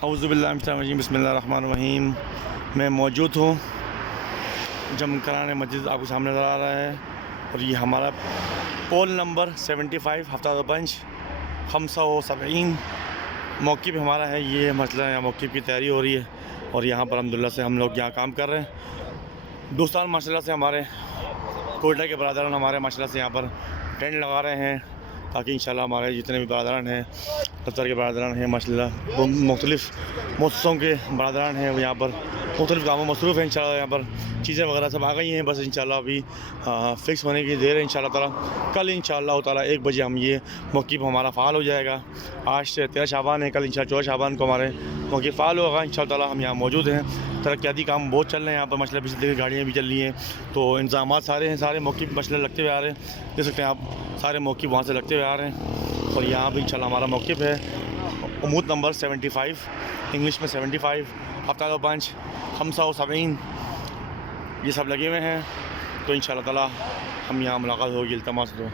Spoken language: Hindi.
औज़ुबिल्लाहि बिस्मिल्लाहिर्रहमानिर्रहीम। मैं मौजूद हूँ जम कराने मस्जिद, आपके सामने नज़र आ रहा है। और ये हमारा पोल नंबर 75 हफ्ता पंच खमसा व 70 मौक़िफ़ हमारा है। ये मसला यहाँ मौक़िफ़ की तैयारी हो रही है और यहाँ पर अल्हम्दुलिल्लाह से हम लोग यहाँ काम कर रहे हैं। दोस्तान माशाल्लाह से हमारे कोयटा के बरादरान हमारे माशाल्लाह से यहाँ पर टेंट लगा रहे हैं ताकि इंशाल्लाह हमारे जितने भी बरादरान हैं, कतर के बरादरान हैं, माशाल्लाह मुख्तलिफ़ मुअस्ससों के बरादरान हैं, वो यहाँ पर मुख्तलिफ़ कामों में मसरूफ़ हैं। इंशाल्लाह यहाँ पर चीज़ें वगैरह सब आ गई हैं, बस इंशाल्लाह अभी फ़िक्स होने की देर है। इंशाल्लाह ताला कल इंशाल्लाह ताला 1 बजे हम ये मौक़िफ़ हमारा फ़ाल हो जाएगा। आज से 13 शाबान है, कल इंशाल्लाह 14 शाबान को हमारे मौक़िफ़ फ़ाल होगा। इंशाल्लाह ताला हम यहाँ मौजूद हैं। तरक्याती काम बहुत चल रहे हैं यहाँ पर, मसला बिजली की गाड़ियाँ भी चल रही हैं, तो इंतज़ामात सारे हैं, सारे मौक़िफ़ मसले लगते हुए आ रहे हैं। देख सकते हैं आप, सारे मौक़िफ़ वहाँ से लगते हुए आ रहे हैं। और यहाँ पर इंशाल्लाह हमारा मौक़िफ़ है उमूद नंबर 75, इंग्लिश में 75 हफ्ता पंच खमसा व 70, ये सब लगे हुए हैं। तो इंशाल्लाह ताला हम यहाँ मुलाकात होगी। इल्तमास दो।